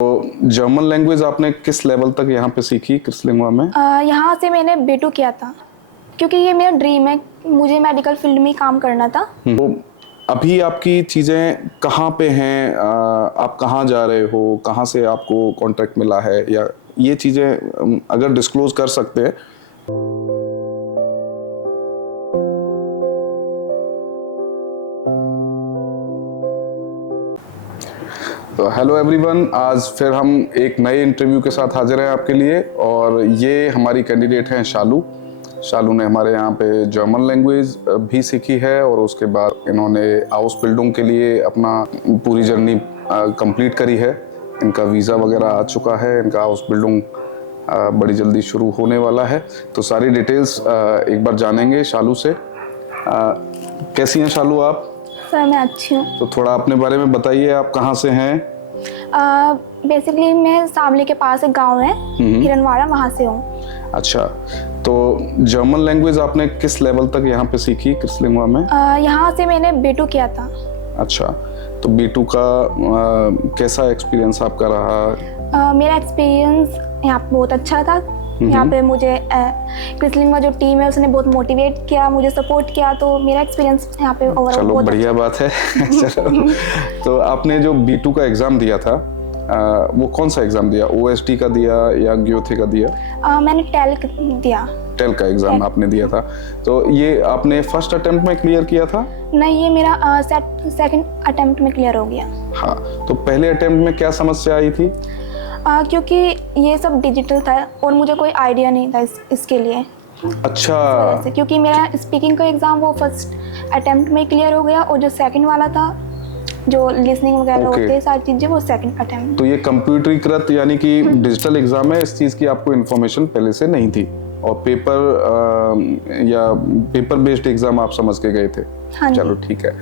तो German language आपने किस लेवल तक यहाँ पे सीखी क्रिसलिंगवा में? यहाँ से मैंने B2 किया था क्योंकि ये मेरा ड्रीम है, मुझे मेडिकल फील्ड में ही काम करना था। तो अभी आपकी चीज़ें कहाँ पे हैं? आप कहाँ जा रहे हो? कहाँ से आपको कॉन्ट्रैक्ट मिला है? या ये चीज़ें अगर डिस्क्लोज कर सकते हैं। तो हेलो एवरीवन, आज फिर हम एक नए इंटरव्यू के साथ हाजिर हैं आपके लिए। और ये हमारी कैंडिडेट हैं शालू। शालू ने हमारे यहाँ पे जर्मन लैंग्वेज भी सीखी है और उसके बाद इन्होंने हाउस बिल्डिंग के लिए अपना पूरी जर्नी कंप्लीट करी है। इनका वीज़ा वगैरह आ चुका है, इनका हाउस बिल्डिंग बड़ी जल्दी शुरू होने वाला है। तो सारी डिटेल्स एक बार जानेंगे शालू से। कैसी हैं शालू आप? सर मैं अच्छी हूँ। तो थोड़ा अपने बारे में बताइए, आप कहाँ से हैं? बेसिकली मैं सावली के पास एक गांव है हिरनवाड़ा, वहाँ से हूँ। अच्छा, तो जर्मन लैंग्वेज आपने किस लेवल तक यहाँ पे सीखी क्रिसलिंगवा में? यहाँ से मैंने B2 किया था। अच्छा, तो B2 का कैसा एक्सपीरियंस आपका रहा? मेरा एक्सपीरियंस यहाँ पे बहुत अच्छा था। यहाँ पे मुझे क्रिसलिंगवा जो टीम है उसने बहुत मोटिवेट किया, मुझे सपोर्ट किया, तो मेरा एक्सपीरियंस यहाँ पे ओवरऑल चलो बहुत बढ़िया बात है। चलो, तो आपने जो B2 का एग्ज़ाम दिया था वो कौन सा एग्ज़ाम दिया? OST का दिया या ग्योथे का दिया? मैंने टेल दिया। टेल का एग्ज़ाम आपने दिया था। तो ये आपने फर्स्ट अटेम्प्ट में क्लियर किया था? नहीं, ये मेरा सेकंड अटेम्प्ट में क्लियर हो गया। हाँ, तो पहले अटेम्प्ट में क्या समस्या आई थी? क्योंकि ये सब डिजिटल था और मुझे कोई आइडिया नहीं था इसके लिए। अच्छा, क्योंकि मेरा स्पीकिंग का एग्ज़ाम वो फर्स्ट अटेम्प्ट में क्लियर हो गया और जो सेकंड वाला था, जो लिसनिंग वगैरह होते हैं सारी चीज़ें, वो सेकंड अटेम्प्ट। तो ये कंप्यूटरीकृत यानी कि डिजिटल एग्जाम है, इस चीज़ की आपको इन्फॉर्मेशन पहले से नहीं थी और पेपर बेस्ड एग्जाम आप समझ के गए थे? हाँ, चलो ठीक है।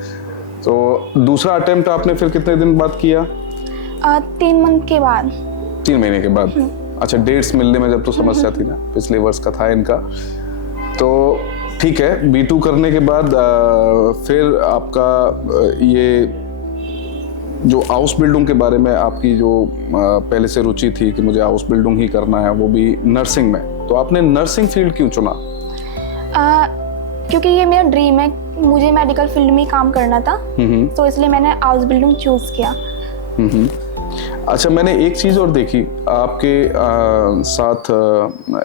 तो दूसरा अटेम्प्ट आपने फिर कितने दिन बाद किया? 3 मंथ के बाद। 3 महीने के बाद। अच्छा, डेट्स मिलने में जब तो समस्या थी ना, पिछले वर्ष का था इनका। तो ठीक है, B2 करने के बाद फिर आपका ये जो हाउस बिल्डिंग के बारे में आपकी जो पहले से रुचि थी कि मुझे हाउस बिल्डिंग ही करना है, वो भी नर्सिंग में, तो आपने नर्सिंग फील्ड क्यों चुना? क्योंकि ये मेरा ड्रीम है, मुझे मेडिकल फील्ड में ही काम करना था, तो इसलिए मैंने हाउस बिल्डिंग चूज किया। अच्छा, मैंने एक चीज़ और देखी आपके साथ,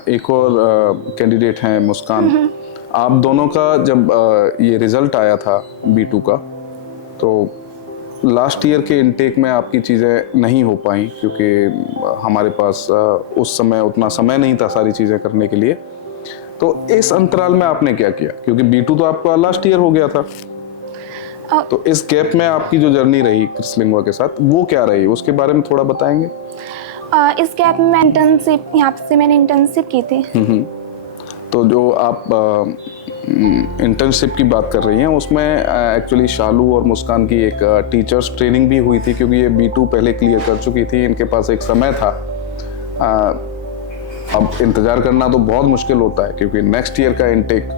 एक और कैंडिडेट हैं मुस्कान। आप दोनों का जब ये रिजल्ट आया था B2 का, तो लास्ट ईयर के इनटेक में आपकी चीज़ें नहीं हो पाई क्योंकि हमारे पास उस समय उतना समय नहीं था सारी चीज़ें करने के लिए। तो इस अंतराल में आपने क्या किया? क्योंकि B2 तो आपका लास्ट ईयर हो गया था। तो इस गैप में आपकी जो जर्नी रही क्रिसलिंगवा के साथ, वो क्या रही, उसके बारे में थोड़ा बताएंगे? इस गैप में यहाँ से मैंने इंटर्नशिप की थी। तो जो आप इंटर्नशिप की बात कर रही हैं, उसमें एक्चुअली शालू और मुस्कान की एक टीचर्स ट्रेनिंग भी हुई थी, क्योंकि ये B2 पहले क्लियर कर चुकी थी, इनके पास एक समय था। अब इंतज़ार करना तो बहुत मुश्किल होता है क्योंकि नेक्स्ट ईयर का इनटेक,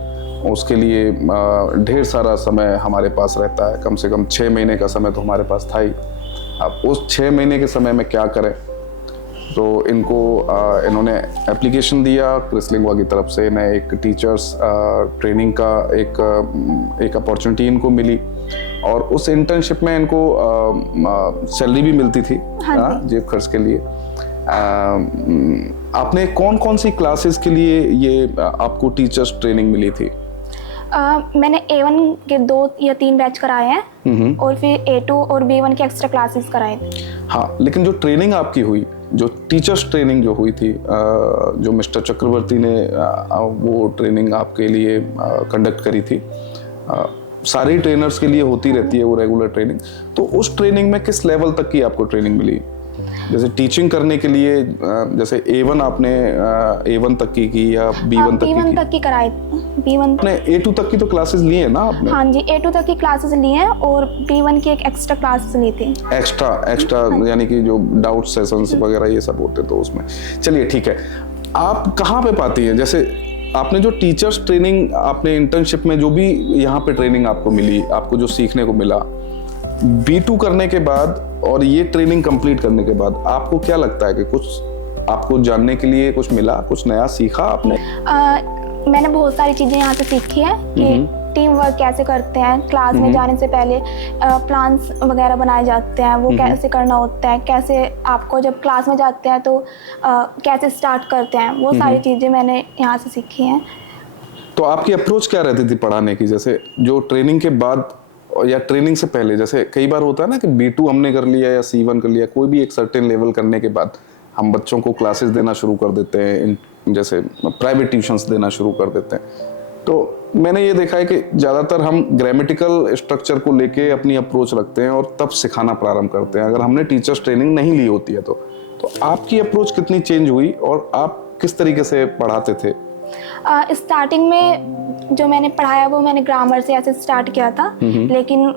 उसके लिए ढेर सारा समय हमारे पास रहता है। कम से कम 6 महीने का समय तो हमारे पास था ही। अब उस 6 महीने के समय में क्या करें? तो इन्होंने एप्लीकेशन दिया क्रिसलिंगवा की तरफ से, इन्हें एक टीचर्स ट्रेनिंग का एक अपॉर्चुनिटी इनको मिली और उस इंटर्नशिप में इनको सैलरी भी मिलती थी जेब खर्च के लिए। आपने कौन सी क्लासेस के लिए ये आपको टीचर्स ट्रेनिंग मिली थी? मैंने A1 के 2 या 3 बैच कराए हैं और फिर A2 और B1 के एक्स्ट्रा क्लासेस कराए थे। हाँ, लेकिन जो ट्रेनिंग आपकी हुई, जो टीचर्स ट्रेनिंग जो हुई थी, जो मिस्टर चक्रवर्ती ने वो ट्रेनिंग आपके लिए कंडक्ट करी थी, सारी ट्रेनर्स के लिए होती रहती है वो रेगुलर ट्रेनिंग। तो उस ट्रेनिंग में किस लेवल तक की आपको ट्रेनिंग मिली? जैसे टीचिंग करने के लिए जैसे A1 आपने A1 तक की या B1 तक B1 तक की कराई। B1 आपने A2 तक की तो क्लासेस ली है ना आपने? हाँ जी, A2 तक की क्लासेस ली हैं और B1 की एक एक्स्ट्रा क्लासेस ली थी। एक्स्ट्रा यानी कि जो डाउट सेशंस वगैरह ये सब होते तो उसमें। चलिए ठीक है, आप कहाँ पे पाती हैं? जैसे आपने जो टीचर्स ट्रेनिंग आपने इंटर्नशिप में जो भी यहाँ पे ट्रेनिंग आपको मिली, आपको जो सीखने को मिला, B2 करने के बाद और ये ट्रेनिंग कंप्लीट करने के बाद आपको क्या लगता है कि कुछ आपको जानने के लिए कुछ मिला, कुछ नया सीखा आपने? मैंने बहुत सारी चीज़ें यहाँ से सीखी हैं कि टीम वर्क कैसे करते हैं, क्लास में जाने से पहले प्लान्स वगैरह बनाए जाते हैं, वो कैसे करना होता है, कैसे आपको जब क्लास में जाते हैं तो कैसे स्टार्ट करते हैं, वो सारी चीज़ें मैंने यहाँ से सीखी हैं। तो आपकी अप्रोच क्या रहती थी पढ़ाने की, जैसे जो ट्रेनिंग के बाद या ट्रेनिंग से पहले? जैसे कई बार होता है ना कि B2 हमने कर लिया या C1 कर लिया, कोई भी एक सर्टेन लेवल करने के बाद हम बच्चों को क्लासेस देना शुरू कर देते हैं, जैसे प्राइवेट ट्यूशन्स देना शुरू कर देते हैं। तो मैंने ये देखा है कि ज़्यादातर हम ग्रामेटिकल स्ट्रक्चर को लेके अपनी अप्रोच रखते हैं और तब सिखाना प्रारंभ करते हैं, अगर हमने टीचर्स ट्रेनिंग नहीं ली होती है तो आपकी अप्रोच कितनी चेंज हुई और आप किस तरीके से पढ़ाते थे? स्टार्टिंग में जो मैंने पढ़ाया वो मैंने ग्रामर से ऐसे स्टार्ट किया था, लेकिन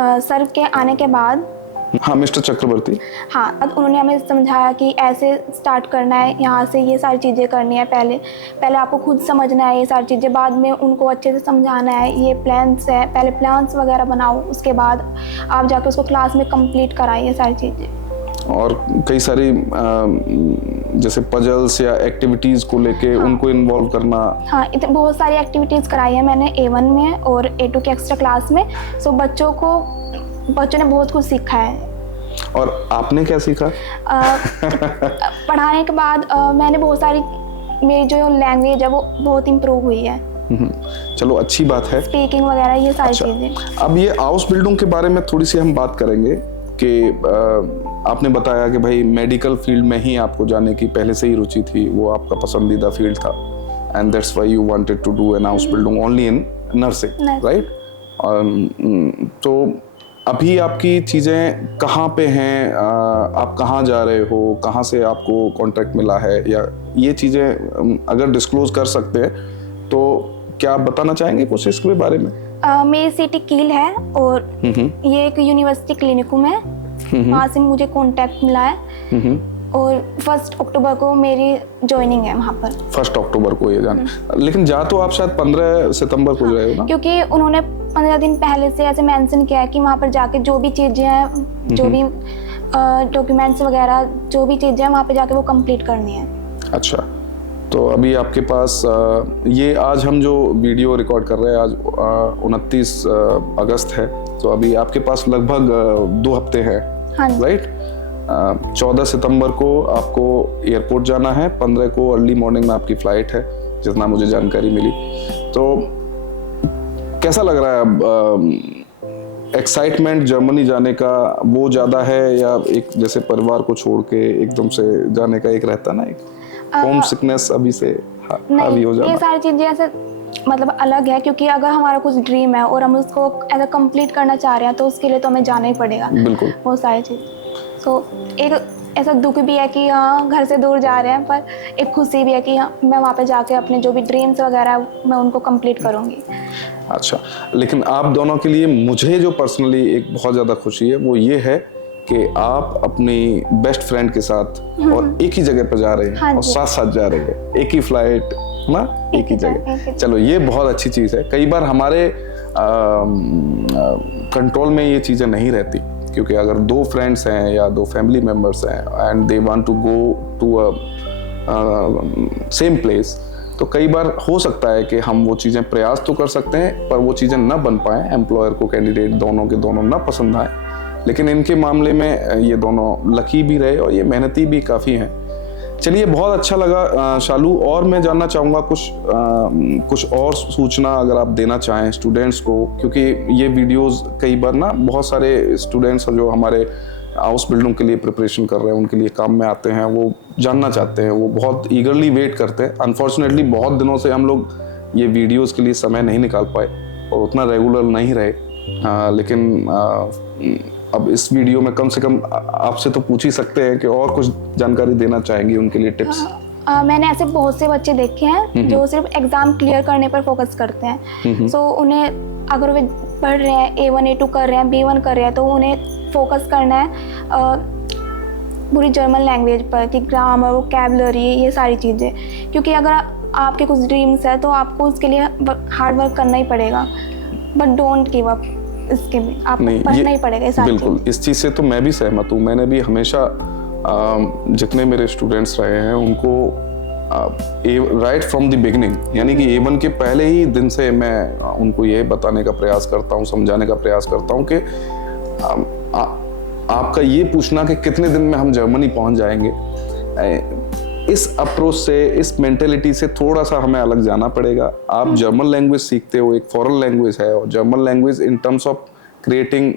सर के आने के बाद, हाँ मिस्टर चक्रवर्ती, हाँ, अब उन्होंने हमें समझाया कि ऐसे स्टार्ट करना है, यहाँ से ये सारी चीज़ें करनी है, पहले आपको खुद समझना है ये सारी चीज़ें, बाद में उनको अच्छे से समझाना है, ये प्लान्स है, पहले प्लान्स वगैरह बनाओ, उसके बाद आप जाके उसको क्लास में कंप्लीट कराइए ये सारी चीज़ें। और कई सारी जैसे पजल्स या एक्टिविटीज़ को लेके उनको इन्वॉल्व करना। हाँ, बहुत सारी एक्टिविटीज़ कराई है मैंने A1 में और A2 के एक्स्ट्रा क्लास में। सो बच्चों ने बहुत कुछ सीखा है। और आपने क्या सीखा? पढ़ाने के बाद मैंने बहुत सारी, मेरी जो लैंग्वेज है वो बहुत इम्प्रूव हुई है। चलो अच्छी बात है, स्पीकिंग वगैरह ये सारी चीज़ें। अब ये हाउस बिल्डिंग के बारे में थोड़ी सी हम बात करेंगे कि आपने बताया कि भाई मेडिकल फील्ड में ही आपको जाने की पहले से ही रुचि थी, वो आपका पसंदीदा फील्ड था, and that's why you wanted to do an house building only in nursing, right? तो अभी आपकी चीज़ें कहाँ पे हैं, आप कहाँ जा रहे हो, कहाँ से आपको कॉन्ट्रैक्ट मिला है, या ये चीज़ें अगर डिस्क्लोज कर सकते हैं तो क्या आप बताना चाहेंगे कुछ इसके बारे में? मेरी सिटी कील है और ये एक यूनिवर्सिटी क्लिनिकम है, वहाँ से मुझे कॉन्टैक्ट मिला है और 1 अक्टूबर को मेरी ज्वाइनिंग है वहाँ पर। 1 अक्टूबर को ये जाना, लेकिन जा तो आप शायद 15 सितंबर को रहे हो ना? क्योंकि उन्होंने 15 दिन पहले से ऐसे मेंशन किया है कि वहाँ पर जाके जो भी चीज़ें हैं, जो भी डॉक्यूमेंट्स वगैरह, जो भी चीज़ें हैं वहाँ पे जाके वो कंप्लीट करनी है। अच्छा, तो अभी आपके पास ये आज हम जो वीडियो रिकॉर्ड कर रहे हैं, आज 29 अगस्त है, तो अभी आपके पास लगभग 2 हफ्ते हैं, हाँ, राइट? 14 सितंबर को आपको एयरपोर्ट जाना है, 15 को अर्ली मॉर्निंग में आपकी फ्लाइट है, जितना मुझे जानकारी मिली। तो कैसा लग रहा है अब? एक्साइटमेंट जर्मनी जाने का वो ज़्यादा है, या एक जैसे परिवार को छोड़ के एकदम से जाने का एक रहता ना, एक होम सिकनेस अभी से हावी हो जाना? ये सारी चीज़ें ऐसे मतलब अलग है, क्योंकि अगर हमारा कुछ ड्रीम है और हम उसको ऐसा कंप्लीट करना चाह रहे हैं तो उसके लिए तो हमें जाना ही पड़ेगा। बिल्कुल, वो सारी चीज़। तो एक ऐसा दुख भी है कि हाँ घर से दूर जा रहे हैं, पर एक खुशी भी है कि हाँ मैं वहाँ पे जाके अपने जो भी ड्रीम्स वगैरह मैं उनको कंप्लीट करूँगी। अच्छा, लेकिन आप दोनों के लिए मुझे जो पर्सनली एक बहुत ज़्यादा खुशी है वो ये है कि आप अपनी बेस्ट फ्रेंड के साथ और एक ही जगह पर जा रहे हैं, हाँ, और साथ साथ जा रहे हैं, एक ही फ्लाइट ना, एक ही जगह। चलो ये बहुत अच्छी चीज़ है। कई बार हमारे कंट्रोल में ये चीज़ें नहीं रहती, क्योंकि अगर 2 फ्रेंड्स हैं या 2 फैमिली मेम्बर्स हैं and they want to go to a same place, तो कई बार हो सकता है कि हम वो चीज़ें प्रयास तो कर सकते हैं पर वो चीज़ें ना बन पाएँ, एम्प्लॉयर को कैंडिडेट दोनों के दोनों ना पसंद आए। लेकिन इनके मामले में ये दोनों लकी भी रहे और ये मेहनती भी काफ़ी हैं। चलिए, बहुत अच्छा लगा शालू, और मैं जानना चाहूँगा कुछ और सूचना अगर आप देना चाहें स्टूडेंट्स को, क्योंकि ये वीडियोस कई बार ना बहुत सारे स्टूडेंट्स जो हमारे हाउस बिल्डिंग के लिए प्रिपरेशन कर रहे हैं, उनके लिए काम में आते हैं, वो जानना चाहते हैं, वो बहुत ईगरली वेट करते हैं। अनफॉर्चुनेटली बहुत दिनों से हम लोग ये वीडियोज़ के लिए समय नहीं निकाल पाए और उतना रेगुलर नहीं रहे, लेकिन अब इस वीडियो में कम से कम आपसे तो पूछ ही सकते हैं कि और कुछ जानकारी देना चाहेंगी उनके लिए, टिप्स? मैंने ऐसे बहुत से बच्चे देखे हैं जो सिर्फ एग्ज़ाम क्लियर करने पर फोकस करते हैं। सो उन्हें अगर वे पढ़ रहे हैं, A1 A2 कर रहे हैं, B1 कर रहे हैं, तो उन्हें फोकस करना है पूरी जर्मन लैंग्वेज पर, कि ग्रामर, वोकैबुलरी, ये सारी चीज़ें। क्योंकि अगर आपके कुछ ड्रीम्स है तो आपको उसके लिए हार्ड वर्क करना ही पड़ेगा, बट डोंट गिव अप। इसके भी आपको नहीं, पढ़ना ही पड़ेगा ये सारी बिल्कुल, इस चीज़ से तो मैं भी सहमत हूँ। मैंने भी हमेशा जितने मेरे स्टूडेंट्स रहे हैं उनको राइट फ्रॉम द बिगनिंग, यानी कि A1 के पहले ही दिन से मैं उनको ये बताने का प्रयास करता हूँ, समझाने का प्रयास करता हूँ कि आपका ये पूछना कि कितने दिन में हम जर्मनी पहुँच जाएंगे, इस अप्रोच से, इस मेंटेलिटी से थोड़ा सा हमें अलग जाना पड़ेगा। आप जर्मन लैंग्वेज सीखते हो, एक फॉरेन लैंग्वेज है, और German language in terms of creating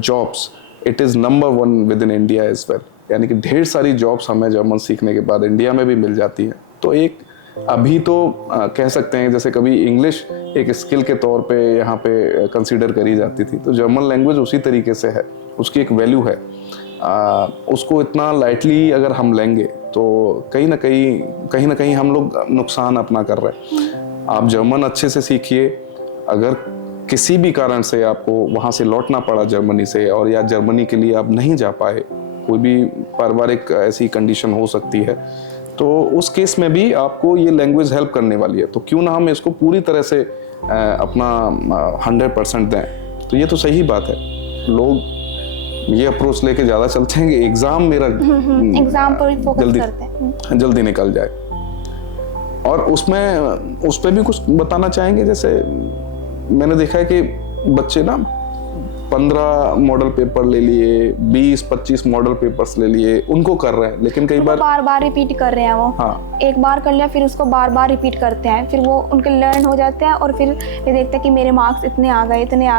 jobs it is number 1 within India as well, यानी कि ढेर सारी जॉब्स हमें जर्मन सीखने के बाद इंडिया में भी मिल जाती हैं। तो एक अभी तो कह सकते हैं जैसे कभी इंग्लिश एक स्किल के तौर पे यहाँ पे कंसीडर करी जाती थी, तो जर्मन लैंग्वेज उसी तरीके से है, उसकी एक वैल्यू है। उसको इतना लाइटली अगर हम लेंगे तो कहीं ना कहीं हम लोग नुकसान अपना कर रहे हैं। आप जर्मन अच्छे से सीखिए। अगर किसी भी कारण से आपको वहाँ से लौटना पड़ा जर्मनी से, और या जर्मनी के लिए आप नहीं जा पाए, कोई भी पारिवारिक ऐसी कंडीशन हो सकती है, तो उस केस में भी आपको ये लैंग्वेज हेल्प करने वाली है। तो क्यों ना हम इसको पूरी तरह से अपना 100% दें। तो ये तो सही बात है। लोग ये अप्रोच लेके ज़्यादा चलते हैं कि एग्ज़ाम मेरा एग्जाम पर ही फोकस करते हैं, जल्दी निकल जाए। और उसमें उस पर भी कुछ बताना चाहेंगे। जैसे मैंने देखा है कि बच्चे ना 15 मॉडल पेपर ले लिए, 20-25 मॉडल पेपर्स ले लिए, उनको कर रहे हैं, लेकिन कई बार बार रिपीट कर रहे हैं वो। हाँ, एक बार कर लिया फिर उसको बार रिपीट करते हैं, फिर वो उनके लर्न हो जाते हैं, और फिर ये देखते हैं कि मेरे मार्क्स इतने आ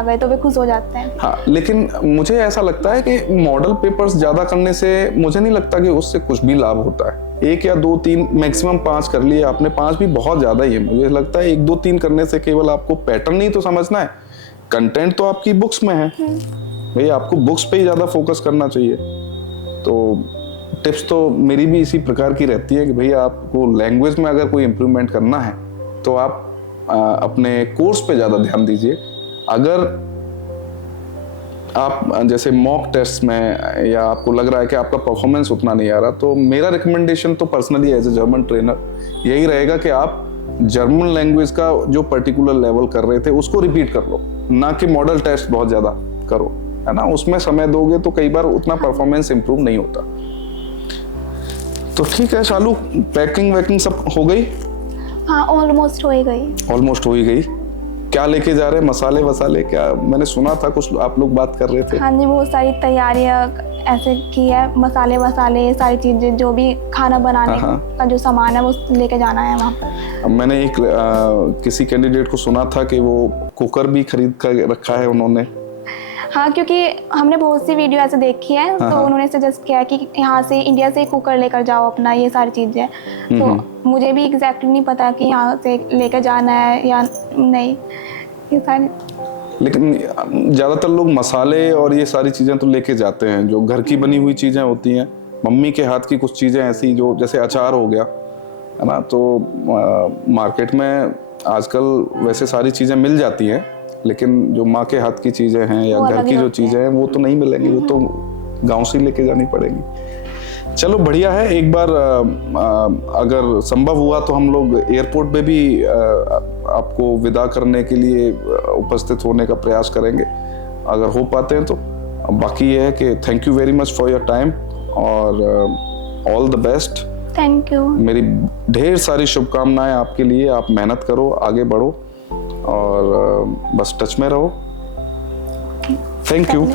गए, तो वे खुश हो जाते हैं। हाँ, लेकिन मुझे ऐसा लगता है कि मॉडल पेपर्स ज़्यादा करने से मुझे नहीं लगता कि उससे कुछ भी लाभ होता है। 1 या 2 3 मैक्सिमम 5 कर लिए आपने, 5 भी बहुत ज़्यादा ही है। मुझे लगता है 1 2 3 करने से केवल आपको पैटर्न ही तो समझना है, कंटेंट तो आपकी बुक्स में है भाई, आपको बुक्स पे ही ज़्यादा फोकस करना चाहिए। तो टिप्स तो मेरी भी इसी प्रकार की रहती है कि भैया आपको लैंग्वेज में अगर कोई इम्प्रूवमेंट करना है तो आप अपने कोर्स पे ज़्यादा ध्यान दीजिए। अगर आप जैसे मॉक टेस्ट में या आपको लग रहा है कि आपका परफॉर्मेंस उतना नहीं आ रहा, तो मेरा रिकमेंडेशन तो personally as a German trainer यही रहेगा कि आप जर्मन लैंग्वेज का जो पर्टिकुलर लेवल कर रहे थे उसको रिपीट कर लो, ना कि मॉडल टेस्ट बहुत ज़्यादा करो, है ना। उसमें समय दोगे तो कई बार उतना परफॉर्मेंस इंप्रूव नहीं होता। तो ठीक है शालू, पैकिंग वैकिंग सब हो गई? हाँ, ऑलमोस्ट हो ही गई। क्या लेके जा रहे हैं? मसाले वसाले क्या? मैंने सुना था कुछ आप लोग बात कर रहे थे। हाँ जी, बहुत सारी तैयारियाँ ऐसे की है, मसाले वसाले सारी चीज़ें, जो भी खाना बनाने का जो सामान है वो लेके जाना है वहाँ पर। मैंने एक किसी कैंडिडेट को सुना था कि वो कुकर भी खरीद कर रखा है उन्होंने। हाँ, क्योंकि हमने बहुत सी वीडियो ऐसे देखी है, तो उन्होंने सजेस्ट किया कि यहाँ से इंडिया से कुकर लेकर जाओ अपना, ये सारी चीज़ें। तो मुझे भी एग्जैक्टली नहीं पता कि यहाँ से लेकर जाना है या नहीं, ये सारी। लेकिन ज़्यादातर लोग मसाले और ये सारी चीज़ें तो लेके जाते हैं, जो घर की बनी हुई चीज़ें होती हैं, मम्मी के हाथ की कुछ चीज़ें ऐसी, जो जैसे अचार हो गया, है ना। तो मार्केट में आजकल वैसे सारी चीज़ें मिल जाती हैं, लेकिन जो माँ के हाथ की चीज़ें हैं या घर की जो चीज़ें हैं वो तो नहीं मिलेंगी, वो तो गांव से लेके जानी पड़ेगी। चलो बढ़िया है। एक बार अगर संभव हुआ तो हम लोग एयरपोर्ट पे भी आपको विदा करने के लिए उपस्थित होने का प्रयास करेंगे, अगर हो पाते हैं तो। बाकी ये है कि thank you very much for your time और all the best. Thank you. मेरी ढेर सारी शुभकामनाएं आपके लिए। आप मेहनत करो, आगे बढ़ो और बस टच में रहो। Thank you.